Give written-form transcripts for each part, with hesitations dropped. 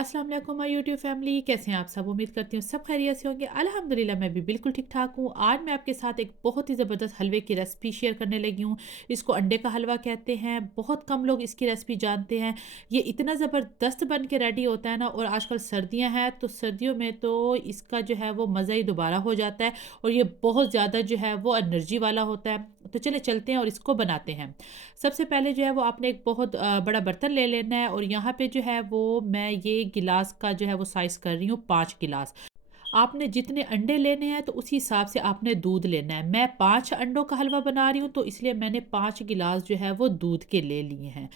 अस्सलाम वालेकुम my YouTube family, कैसे हैं आप सब। उम्मीद करती हूँ सब खैरियत से होंगे। अल्हम्दुलिल्लाह मैं भी बिल्कुल ठीक ठाक हूँ। आज मैं आपके साथ एक बहुत ही ज़बरदस्त हलवे की रेसिपी शेयर करने लगी हूँ। इसको अंडे का हलवा कहते हैं। बहुत कम लोग इसकी रेसिपी जानते हैं। ये इतना ज़बरदस्त बन के रेडी होता है ना, और आजकल सर्दियाँ हैं तो सर्दियों में तो इसका जो है वो मज़ा ही दोबारा हो जाता है। और ये बहुत ज़्यादा जो है वो एनर्जी वाला होता है। तो चले चलते हैं और इसको बनाते हैं। सबसे पहले जो है वो आपने एक बहुत बड़ा बर्तन ले लेना है, और यहाँ पे जो है वो मैं ये गिलास का जो है वो साइज़ कर रही हूँ 5 गिलास। आपने जितने अंडे लेने हैं तो उसी हिसाब से आपने दूध लेना है। मैं 5 अंडों का हलवा बना रही हूँ, तो इसलिए मैंने 5 गिलास जो है वो दूध के ले लिए हैं।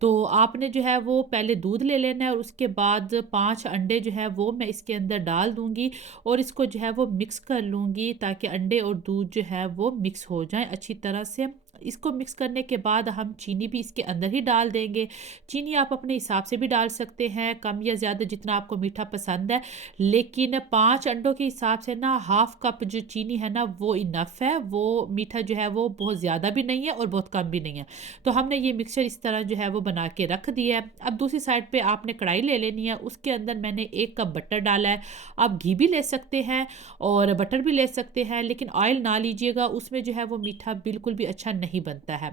तो आपने जो है वो पहले दूध ले लेना है, और उसके बाद 5 अंडे जो है वो मैं इसके अंदर डाल दूँगी, और इसको जो है वो मिक्स कर लूँगी ताकि अंडे और दूध जो है वो मिक्स हो जाएँ अच्छी तरह से। इसको मिक्स करने के बाद हम चीनी भी इसके अंदर ही डाल देंगे। चीनी आप अपने हिसाब से भी डाल सकते हैं, कम या ज़्यादा जितना आपको मीठा पसंद है। लेकिन 5 अंडों के हिसाब से ना हाफ़ कप जो चीनी है ना वो इनफ़ है। वो मीठा जो है वो बहुत ज़्यादा भी नहीं है और बहुत कम भी नहीं है। तो हमने ये मिक्सचर इस तरह जो है वो बना के रख दिया है। अब दूसरी साइड पे आपने कढ़ाई ले लेनी है, उसके अंदर मैंने 1 कप बटर डाला है। आप घी भी ले सकते हैं और बटर भी ले सकते हैं, लेकिन ऑयल ना लीजिएगा, उसमें जो है वो मीठा बिल्कुल भी अच्छा नहीं बनता है।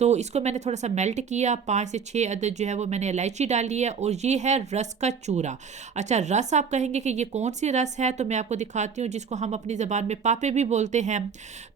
तो इसको मैंने थोड़ा-सा मेल्ट किया, 5 से 6 अदद जो है वो मैंने इलायची डाली है, और ये है रस का चूरा। अच्छा, रस आप कहेंगे कि ये कौन-सी रस है, तो मैं आपको दिखाती हूँ, जिसको हम अपनी ज़बान में पापे भी बोलते हैं।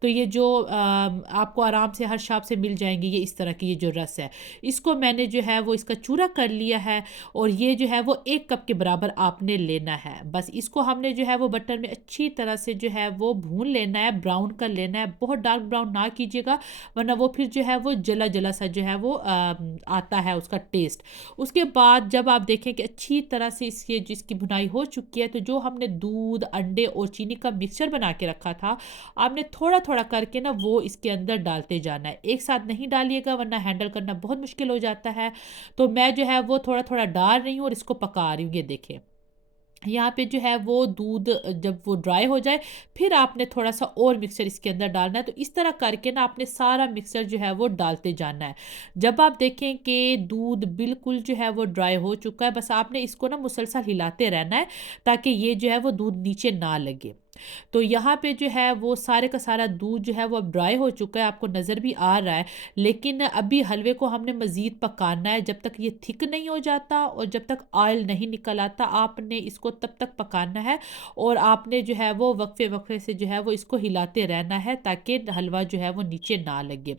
तो ये जो आपको आराम से हर शॉप से मिल जाएँगी, ये इस तरह की ये जो रस है। इसको मैंने जो है वो इसका चूरा कर लिया है, और ये जो है वो 1 कप के बराबर आपने लेना है। बस इसको हमने जो है वो बटर में अच्छी तरह से जो है वो भून लेना है, ब्राउन कर लेना है। बहुत डार्क ब्राउन ना कीजिएगा, वरना वो फिर जो है वो जला-जला सा जो है वो आता है उसका टेस्ट। उसके बाद जब आप देखें कि अच्छी तरह से इसकी जिसकी भुनाई हो चुकी है, तो जो हमने दूध, अंडे और चीनी का मिक्सचर बना के रखा था, आपने थोड़ा-थोड़ा करके ना वो इसके अंदर डालते जाना है। एक साथ नहीं डालिएगा, वरना हैंडल करना बहुत मुश्किल हो जाता है। तो मैं जो है वो थोड़ा-थोड़ा डाल रही हूँ और इसको पका रही हूँ, ये देखें। यहाँ पे जो है वो दूध जब वो ड्राई हो जाए, फिर आपने थोड़ा-सा और मिक्सचर इसके अंदर डालना है। तो इस तरह करके ना आपने सारा मिक्सचर जो है वो डालते जाना है। जब आप देखें कि दूध बिल्कुल जो है वो ड्राई हो चुका है, बस आपने इसको ना मुसलसल हिलाते रहना है, ताकि ये जो है वो दूध नीचे ना लगे। तो यहाँ पे जो है वो सारे का सारा दूध जो है वो अब ड्राई हो चुका है, आपको नज़र भी आ रहा है। लेकिन अभी हलवे को हमने मज़ीद पकाना है, जब तक ये थिक नहीं हो जाता और जब तक ऑयल नहीं निकल आता, आपने इसको तब तक पकाना है। और आपने जो है वो वक्फे-वक्फे से जो है वो इसको हिलाते रहना है, ताकि हलवा जो है वो नीचे ना लगे।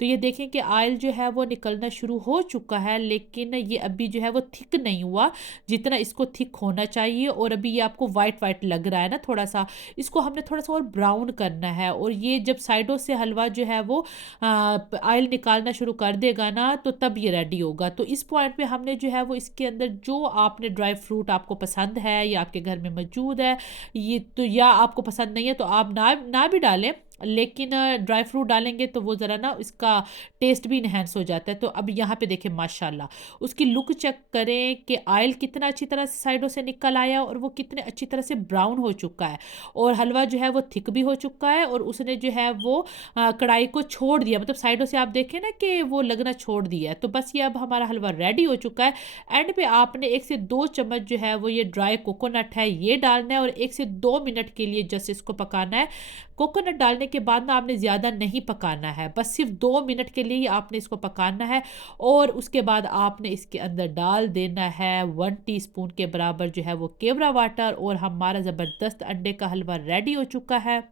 तो ये देखें कि ऑयल जो है वो निकलना शुरू हो चुका है, लेकिन ये अभी जो है वो थिक नहीं हुआ, जितना इसको थिक होना चाहिए। और अभी ये आपको व्हाइट-व्हाइट लग रहा है ना थोड़ा-सा, इसको हमने थोड़ा-सा और ब्राउन करना है। और ये जब साइडों से हलवा जो है वो ऑयल निकालना शुरू कर देगा ना, तो तब ये रेडी होगा। तो इस पॉइंट पे हमने जो है वो इसके अंदर जो आपने ड्राई फ्रूट आपको पसंद है या आपके घर में मौजूद है, ये तो, या आपको पसंद नहीं है तो आप ना ना भी डालें, लेकिन ड्राई फ्रूट डालेंगे तो वो ज़रा ना इसका टेस्ट भी इन्हेंस हो जाता है। तो अब यहाँ पे देखें माशाल्लाह, उसकी लुक चेक करें कि ऑयल कितना अच्छी तरह से साइडों से निकल आया, और वो कितने अच्छी तरह से ब्राउन हो चुका है, और हलवा जो है वो थिक भी हो चुका है, और उसने जो है वो कढ़ाई को छोड़ दिया, मतलब साइडों से आप देखें ना कि वो लगना छोड़ दिया है। तो बस ये अब हमारा हलवा रेडी हो चुका है। एंड पे आपने 1 से 2 चम्मच जो है वो ये ड्राई कोकोनट है ये डालना है, और 1 से 2 मिनट के लिए जस्ट इसको पकाना है। कोकोनट डालने के बाद ना आपने ज़्यादा नहीं पकाना है, बस सिर्फ 2 मिनट के लिए ही आपने इसको पकाना है। और उसके बाद आपने इसके अंदर डाल देना है 1 टीस्पून के बराबर जो है वो केवड़ा वाटर, और हमारा ज़बरदस्त अंडे का हलवा रेडी हो चुका है।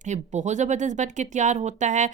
ये बहुत ज़बरदस्त बन के तैयार होता है।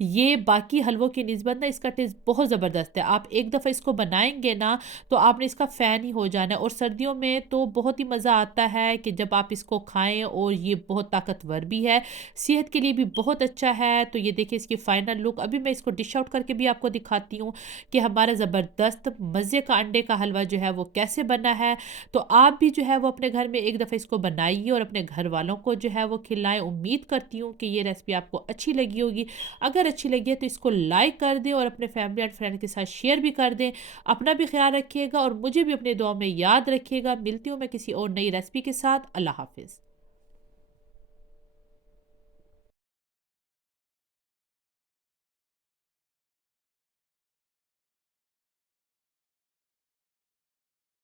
ये बाकी हलवों की निस्बत ना इसका टेस्ट बहुत ज़बरदस्त है। आप एक दफ़ा इसको बनाएँगे ना, तो आपने इसका फ़ैन ही हो जाना है। और सर्दियों में तो बहुत ही मज़ा आता है कि जब आप इसको खाएँ, और ये बहुत ताकतवर भी है, सेहत के लिए भी बहुत अच्छा है। तो ये देखिए इसकी फ़ाइनल लुक। अभी मैं इसको डिश आउट करके भी आपको दिखाती हूँ कि हमारा ज़बरदस्त मज़े का अंडे का हलवा जो है वो कैसे बना है। तो आप भी जो है वो अपने घर में एक दफ़ा इसको बनाइए और अपने घर वालों को जो है वो खिलाएँ। उम्मीद करती हूँ कि ये रेसिपी आपको अच्छी लगी होगी। अगर अच्छी लगी है तो इसको लाइक कर दें, और अपने फैमिली एंड फ्रेंड के साथ शेयर भी कर दें। अपना भी ख्याल रखिएगा, और मुझे भी अपने दुआ में याद रखिएगा। मिलती हूँ मैं किसी और नई रेसिपी के साथ। अल्लाह हाफ़िज़।